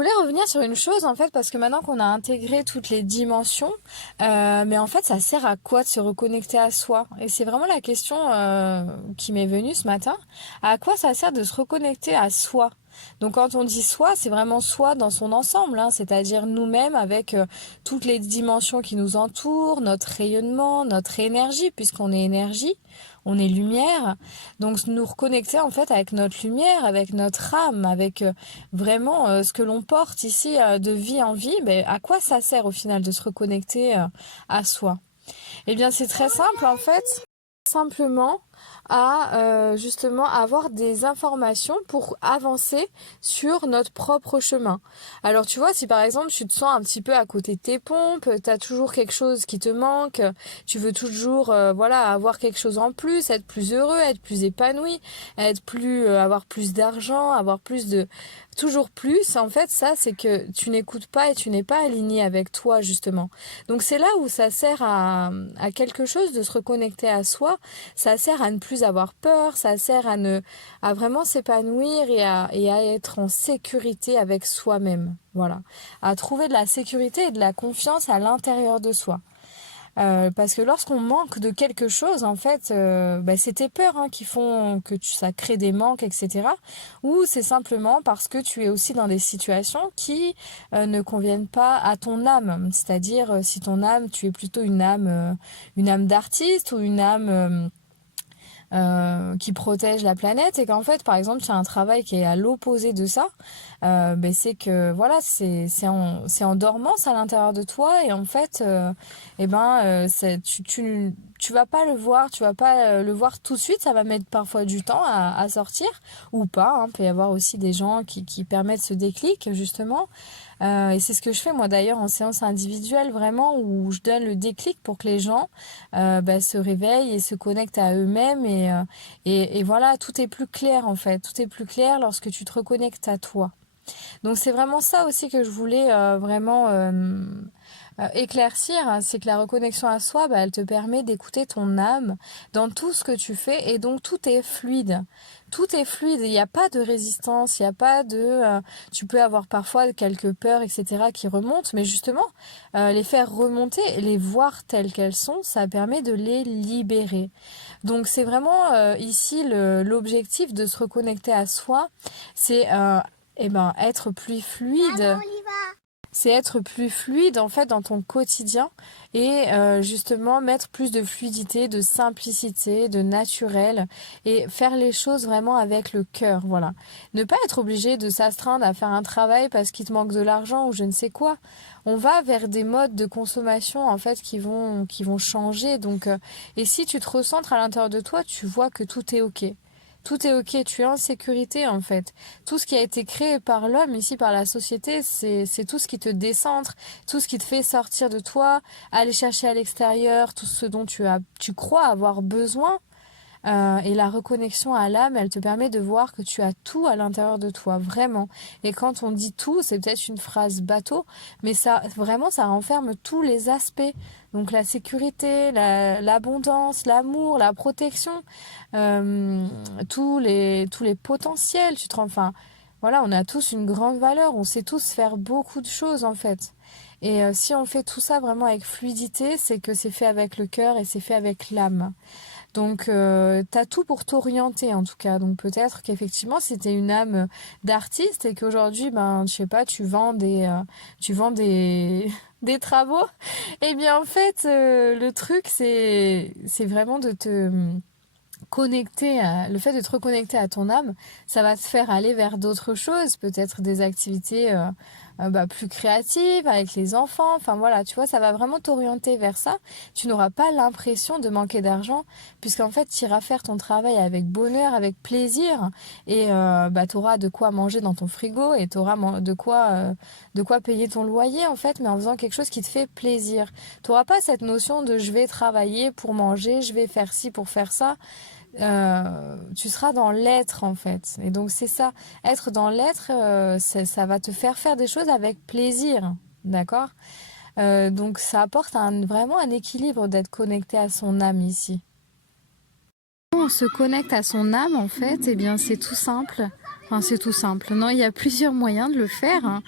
voulais revenir sur une chose en fait parce que maintenant qu'on a intégré toutes les dimensions, mais en fait ça sert à quoi de se reconnecter à soi? Et c'est vraiment la question qui m'est venue ce matin. À quoi ça sert de se reconnecter à soi? Donc quand on dit soi, c'est vraiment soi dans son ensemble, hein, c'est-à-dire nous-mêmes avec toutes les dimensions qui nous entourent, notre rayonnement, notre énergie, puisqu'on est énergie, on est lumière. Donc nous reconnecter en fait avec notre lumière, avec notre âme, avec vraiment ce que l'on porte ici de vie en vie. Mais à quoi ça sert au final de se reconnecter à soi? Eh bien c'est très simple en fait. Simplement à justement avoir des informations pour avancer sur notre propre chemin. Alors tu vois, si par exemple tu te sens un petit peu à côté de tes pompes, tu as toujours quelque chose qui te manque, tu veux toujours voilà, avoir quelque chose en plus, être plus heureux, être plus épanoui, être plus avoir plus d'argent, avoir plus de toujours plus, en fait, ça c'est que tu n'écoutes pas et tu n'es pas aligné avec toi justement. Donc c'est là où ça sert à quelque chose de se reconnecter à soi, ça sert à ne plus avoir peur, ça sert à vraiment s'épanouir et à être en sécurité avec soi-même. Voilà, à trouver de la sécurité et de la confiance à l'intérieur de soi. Parce que lorsqu'on manque de quelque chose, en fait, c'est tes peurs hein, qui font que ça crée des manques, etc. Ou c'est simplement parce que tu es aussi dans des situations qui ne conviennent pas à ton âme. C'est-à-dire, si ton âme, tu es plutôt une âme d'artiste ou une âme qui protège la planète et qu'en fait par exemple tu as un travail qui est à l'opposé de ça, c'est que voilà c'est en dormance à l'intérieur de toi et en fait tu vas pas le voir, tu vas pas le voir tout de suite, ça va mettre parfois du temps à sortir ou pas, hein. Il peut y avoir aussi des gens qui permettent ce déclic justement. Et c'est ce que je fais moi d'ailleurs en séance individuelle vraiment où je donne le déclic pour que les gens se réveillent et se connectent à eux-mêmes et voilà, tout est plus clair en fait, tout est plus clair lorsque tu te reconnectes à toi. Donc c'est vraiment ça aussi que je voulais vraiment éclaircir, hein, c'est que la reconnexion à soi, elle te permet d'écouter ton âme dans tout ce que tu fais et donc tout est fluide. Tout est fluide, il n'y a pas de résistance, il n'y a pas de... tu peux avoir parfois quelques peurs, etc. qui remontent, mais justement, les faire remonter et les voir telles qu'elles sont, ça permet de les libérer. Donc c'est vraiment ici l'objectif de se reconnecter à soi, c'est être plus fluide. Maman, on y va. C'est être plus fluide en fait dans ton quotidien et justement mettre plus de fluidité, de simplicité, de naturel et faire les choses vraiment avec le cœur, voilà. Ne pas être obligé de s'astreindre à faire un travail parce qu'il te manque de l'argent ou je ne sais quoi. On va vers des modes de consommation en fait qui vont changer donc et si tu te recentres à l'intérieur de toi, tu vois que tout est OK. Tout est ok, tu es en sécurité en fait. Tout ce qui a été créé par l'homme, ici par la société, c'est tout ce qui te décentre, tout ce qui te fait sortir de toi, aller chercher à l'extérieur, tout ce dont tu crois avoir besoin. Et la reconnexion à l'âme, elle te permet de voir que tu as tout à l'intérieur de toi, vraiment. Et quand on dit tout, c'est peut-être une phrase bateau, mais ça, vraiment, ça renferme tous les aspects. Donc la sécurité, l'abondance, l'amour, la protection, tous les potentiels. Enfin, voilà, on a tous une grande valeur, on sait tous faire beaucoup de choses en fait. Et si on fait tout ça vraiment avec fluidité, c'est que c'est fait avec le cœur et c'est fait avec l'âme. Donc, t'as tout pour t'orienter en tout cas. Donc, peut-être qu'effectivement, si t'es une âme d'artiste et qu'aujourd'hui, je sais pas, tu vends des travaux. Eh bien, en fait, le truc, c'est vraiment de te le fait de te reconnecter à ton âme, ça va te faire aller vers d'autres choses, peut-être des activités plus créatives avec les enfants. Enfin voilà, tu vois, ça va vraiment t'orienter vers ça. Tu n'auras pas l'impression de manquer d'argent, puisqu'en fait, tu iras faire ton travail avec bonheur, avec plaisir, et tu auras de quoi manger dans ton frigo et tu auras de quoi payer ton loyer en fait, mais en faisant quelque chose qui te fait plaisir. Tu n'auras pas cette notion de je vais travailler pour manger, je vais faire ci pour faire ça. Tu seras dans l'être en fait, et donc c'est ça, être dans l'être, ça va te faire des choses avec plaisir, d'accord. Donc ça apporte vraiment un équilibre d'être connecté à son âme ici. Quand on se connecte à son âme en fait, eh bien c'est tout simple, Enfin, c'est tout simple. Non, il y a plusieurs moyens de le faire, hein.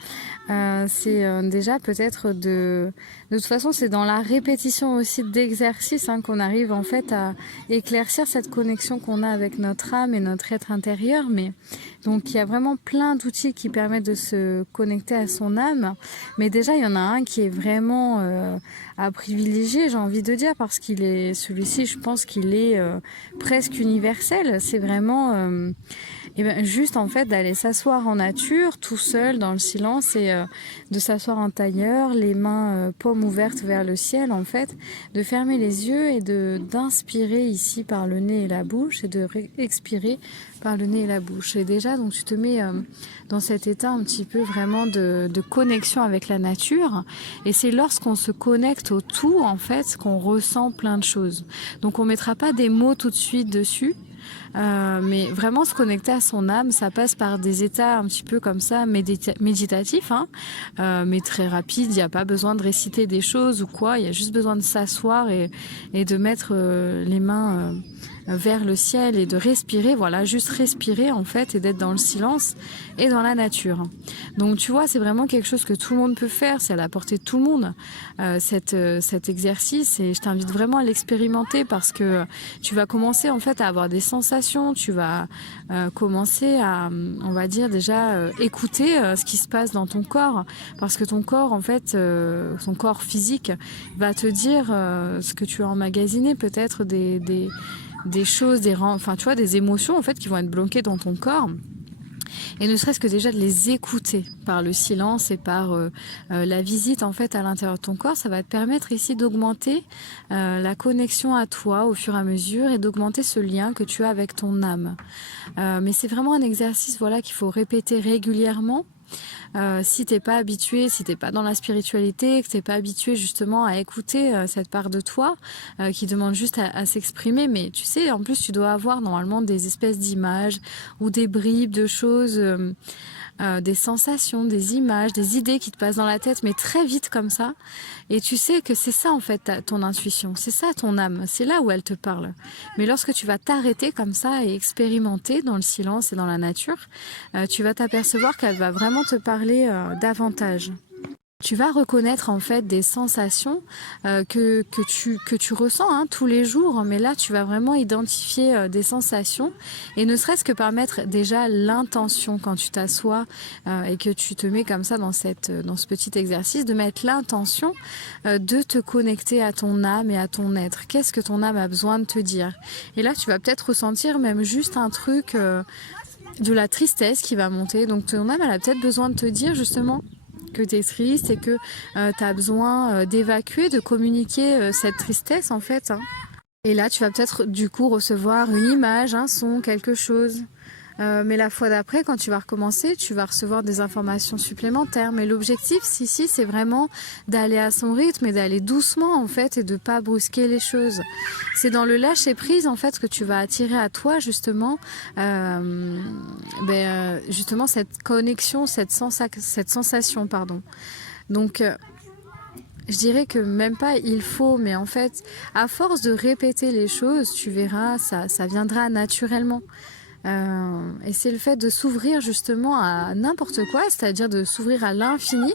C'est déjà peut-être de toute façon, c'est dans la répétition aussi d'exercices hein, qu'on arrive en fait à éclaircir cette connexion qu'on a avec notre âme et notre être intérieur. Mais donc, il y a vraiment plein d'outils qui permettent de se connecter à son âme. Mais déjà, il y en a un qui est vraiment à privilégier, j'ai envie de dire, parce qu'il est celui-ci, je pense qu'il est presque universel. C'est vraiment et ben, juste en fait d'aller s'asseoir en nature, tout seul, dans le silence, et de s'asseoir en tailleur, les mains paumes ouvertes vers le ciel en fait, de fermer les yeux et d'inspirer ici par le nez et la bouche et de expirer par le nez et la bouche. Et déjà donc tu te mets dans cet état un petit peu vraiment de connexion avec la nature, et c'est lorsqu'on se connecte au tout en fait qu'on ressent plein de choses. Donc on mettra pas des mots tout de suite dessus. Mais vraiment se connecter à son âme, ça passe par des états un petit peu comme ça méditatifs, hein, mais très rapides. Il n'y a pas besoin de réciter des choses ou quoi, il y a juste besoin de s'asseoir et de mettre les mains vers le ciel et de respirer, voilà, juste respirer en fait, et d'être dans le silence et dans la nature. Donc tu vois, c'est vraiment quelque chose que tout le monde peut faire, c'est à la portée de tout le monde, cet exercice, et je t'invite vraiment à l'expérimenter parce que tu vas commencer en fait à avoir des sensations, tu vas commencer à, on va dire déjà, écouter ce qui se passe dans ton corps, parce que ton corps en fait, ton corps physique va te dire ce que tu as emmagasiné, peut-être des choses, enfin tu vois, des émotions en fait qui vont être bloquées dans ton corps. Et ne serait-ce que déjà de les écouter par le silence et par la visite en fait à l'intérieur de ton corps, ça va te permettre ici d'augmenter la connexion à toi au fur et à mesure et d'augmenter ce lien que tu as avec ton âme. Mais c'est vraiment un exercice voilà qu'il faut répéter régulièrement. Si t'es pas habitué, si t'es pas dans la spiritualité, que t'es pas habitué justement à écouter cette part de toi qui demande juste à s'exprimer, mais tu sais, en plus tu dois avoir normalement des espèces d'images ou des bribes de choses, des sensations, des images, des idées qui te passent dans la tête, mais très vite comme ça. Et tu sais que c'est ça en fait ton intuition, c'est ça ton âme, c'est là où elle te parle. Mais lorsque tu vas t'arrêter comme ça et expérimenter dans le silence et dans la nature, tu vas t'apercevoir qu'elle va vraiment te parler davantage. Tu vas reconnaître en fait des sensations que tu ressens hein, tous les jours, mais là tu vas vraiment identifier des sensations, et ne serait-ce que par mettre déjà l'intention quand tu t'assois et que tu te mets comme ça dans ce petit exercice, de mettre l'intention de te connecter à ton âme et à ton être. Qu'est-ce que ton âme a besoin de te dire? Et là tu vas peut-être ressentir même juste un truc de la tristesse qui va monter, donc ton âme elle a peut-être besoin de te dire justement que tu es triste et que tu as besoin d'évacuer, de communiquer cette tristesse en fait. Hein. Et là, tu vas peut-être du coup recevoir une image, un son, quelque chose. Mais la fois d'après, quand tu vas recommencer, tu vas recevoir des informations supplémentaires. Mais l'objectif ici, c'est vraiment d'aller à son rythme et d'aller doucement en fait et de pas brusquer les choses. C'est dans le lâcher prise en fait que tu vas attirer à toi justement, justement cette connexion, cette sensation, pardon. Donc je dirais que même pas il faut, mais en fait, à force de répéter les choses, tu verras, ça viendra naturellement. Et c'est le fait de s'ouvrir justement à n'importe quoi, c'est-à-dire de s'ouvrir à l'infini,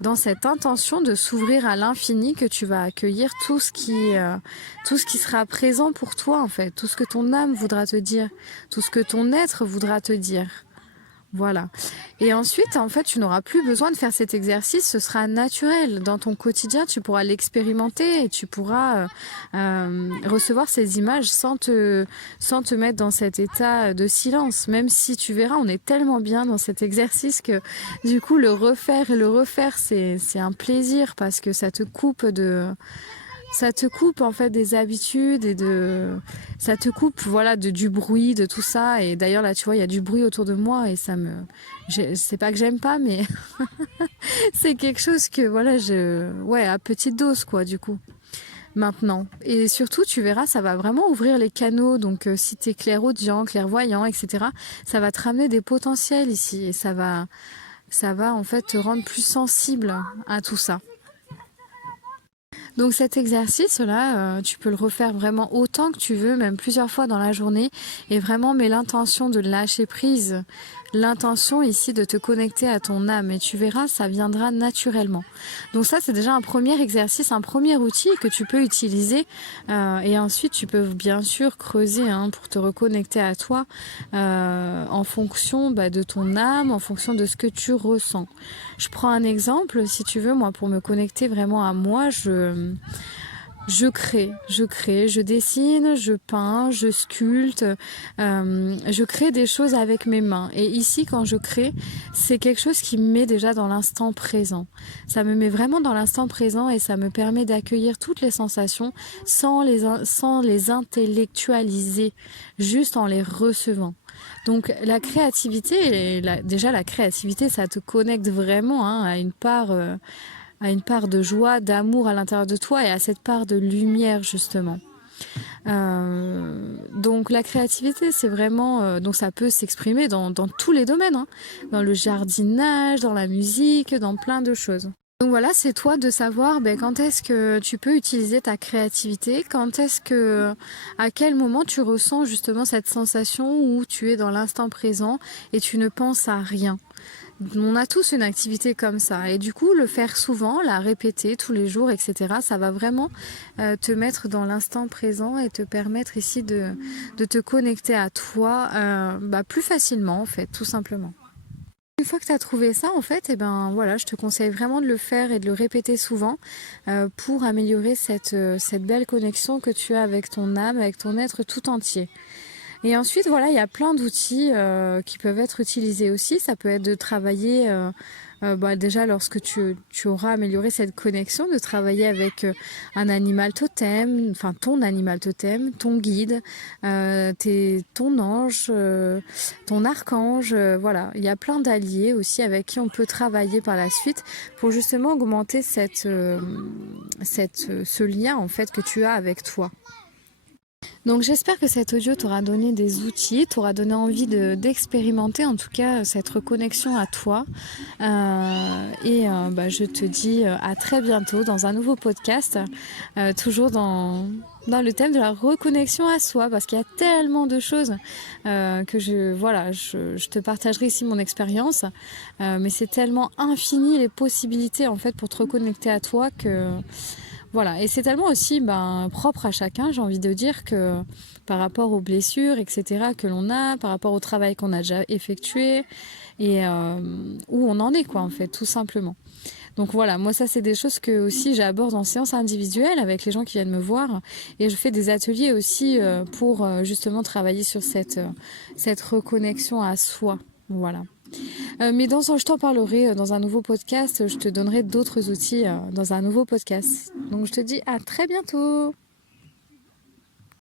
dans cette intention de s'ouvrir à l'infini que tu vas accueillir tout ce qui sera présent pour toi en fait, tout ce que ton âme voudra te dire, tout ce que ton être voudra te dire. Voilà. Et ensuite, en fait, tu n'auras plus besoin de faire cet exercice, ce sera naturel. Dans ton quotidien, tu pourras l'expérimenter et tu pourras recevoir ces images sans te mettre dans cet état de silence. Même si tu verras, on est tellement bien dans cet exercice que du coup, le refaire et le refaire, c'est un plaisir parce que ça te coupe en fait des habitudes et ça te coupe voilà du bruit, de tout ça. Et d'ailleurs là tu vois il y a du bruit autour de moi et c'est pas que j'aime pas, mais c'est quelque chose que voilà à petite dose quoi du coup maintenant. Et surtout tu verras, ça va vraiment ouvrir les canaux, donc si t'es clairaudient, clairvoyant, etc., ça va te ramener des potentiels ici et ça va en fait te rendre plus sensible à tout ça. Donc cet exercice-là, tu peux le refaire vraiment autant que tu veux, même plusieurs fois dans la journée, et vraiment mets l'intention de lâcher prise l'intention ici de te connecter à ton âme et tu verras, ça viendra naturellement. Donc ça, c'est déjà un premier exercice, un premier outil que tu peux utiliser et ensuite tu peux bien sûr creuser pour te reconnecter à toi en fonction de ton âme, en fonction de ce que tu ressens. Je prends un exemple, si tu veux, moi pour me connecter vraiment à moi, je crée, je dessine, je peins, je sculpte, je crée des choses avec mes mains. Et ici, quand je crée, c'est quelque chose qui me met déjà dans l'instant présent. Ça me met vraiment dans l'instant présent et ça me permet d'accueillir toutes les sensations sans les intellectualiser, juste en les recevant. Donc la créativité, déjà la créativité, ça te connecte vraiment à une part de joie, d'amour à l'intérieur de toi et à cette part de lumière justement. Donc la créativité, c'est vraiment, donc ça peut s'exprimer dans tous les domaines, dans le jardinage, dans la musique, dans plein de choses. Donc voilà, c'est toi de savoir quand est-ce que tu peux utiliser ta créativité, à quel moment tu ressens justement cette sensation où tu es dans l'instant présent et tu ne penses à rien. On a tous une activité comme ça et du coup le faire souvent, la répéter tous les jours, etc. Ça va vraiment te mettre dans l'instant présent et te permettre ici de te connecter à toi plus facilement en fait, tout simplement. Une fois que tu as trouvé ça, en fait, voilà, je te conseille vraiment de le faire et de le répéter souvent pour améliorer cette belle connexion que tu as avec ton âme, avec ton être tout entier. Et ensuite, voilà, il y a plein d'outils qui peuvent être utilisés aussi. Ça peut être de travailler, déjà lorsque tu auras amélioré cette connexion, de travailler avec un animal totem, enfin ton animal totem, ton guide, ton ange, ton archange. Voilà, il y a plein d'alliés aussi avec qui on peut travailler par la suite pour justement augmenter ce lien en fait que tu as avec toi. Donc j'espère que cet audio t'aura donné des outils, t'aura donné envie d'expérimenter en tout cas cette reconnexion à toi. Je te dis à très bientôt dans un nouveau podcast, toujours dans le thème de la reconnexion à soi, parce qu'il y a tellement de choses que je te partagerai ici mon expérience, mais c'est tellement infini les possibilités en fait pour te reconnecter à toi que... Voilà, et c'est tellement aussi propre à chacun, j'ai envie de dire, que par rapport aux blessures, etc., que l'on a, par rapport au travail qu'on a déjà effectué, et où on en est, quoi, en fait, tout simplement. Donc voilà, moi ça c'est des choses que aussi j'aborde en séance individuelle avec les gens qui viennent me voir, et je fais des ateliers aussi pour justement travailler sur cette reconnexion à soi, voilà. Mais je t'en parlerai dans un nouveau podcast, je te donnerai d'autres outils dans un nouveau podcast. Donc je te dis à très bientôt.